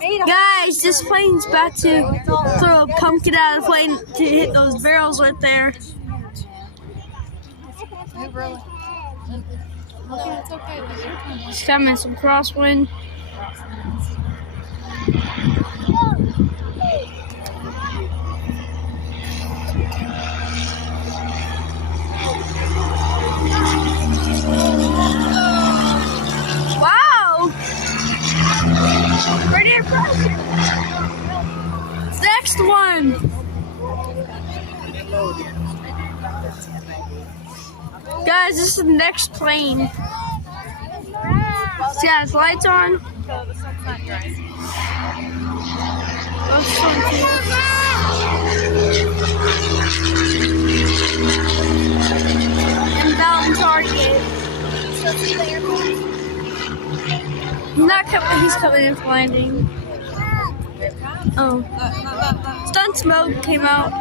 Guys, this plane's about to throw a pumpkin out of the plane to hit those barrels right there. It's coming, some crosswind. Wow! Pretty impressive. Next one. Guys, this is the next plane. See how its lights on? Inbound target. He's coming in for landing. Oh. Stunt smoke came out.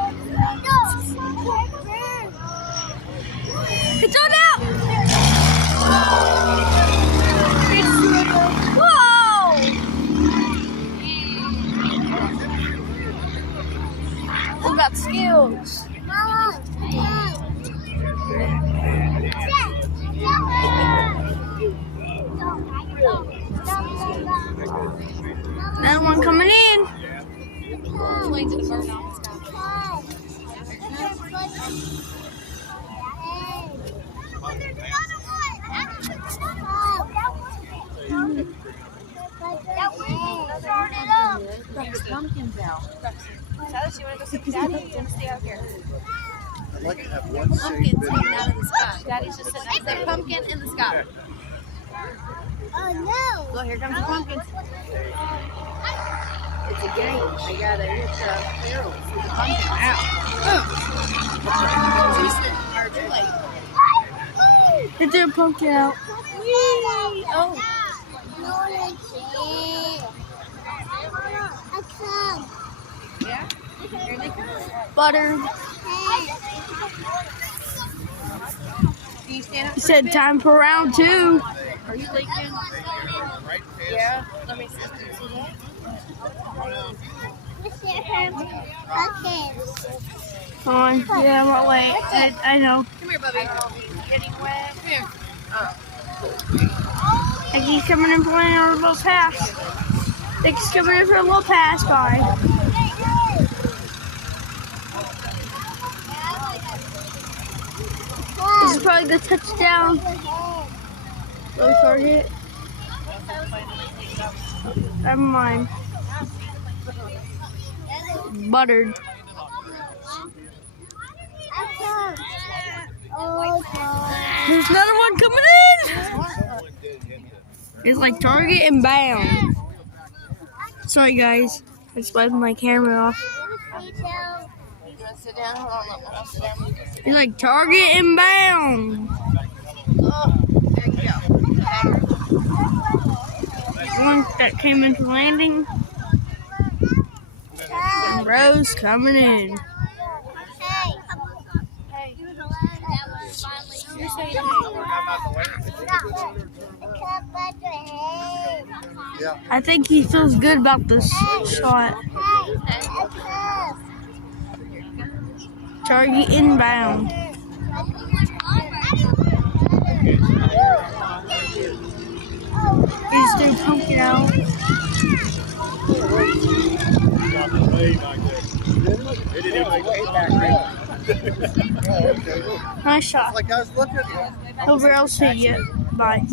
It's on out! Whoa! What about skills? Another one coming in. Pumpkins out. Silas, you want to go see Daddy? You want to stay out here? I'd like to have one Pumpkins coming out of the sky. Daddy's just sitting next to that pumpkin in the sky. Oh no! Well, here comes the pumpkin. It's a game. I gotta hit the barrel. See the pumpkin out. Too late. They did a pumpkin out. Oh. Yeah? Here they come. Butter. Do you stand up He for a said bit? time for round 2. Are you leaking? Yeah. Let me see. Come on. Yeah, I'm not late. I know. Come here, Bubby. Getting wet. Come here. I think he's coming in for a little pass. I think he's coming in for a little pass by. This is probably the touchdown. Low target. Never mind. Buttered. There's another one coming in. It's like target and bound. Sorry guys, I just wiped my camera off. You want to sit down? Hold on. I'll sit down. It's like target and bound. Oh, there you go. One that came into landing. And Rose coming in. I think he feels good about this shot. Target inbound. He's doing pumpkin out. Nice shot. Like I was looking. Nobody else hit yet. Bye.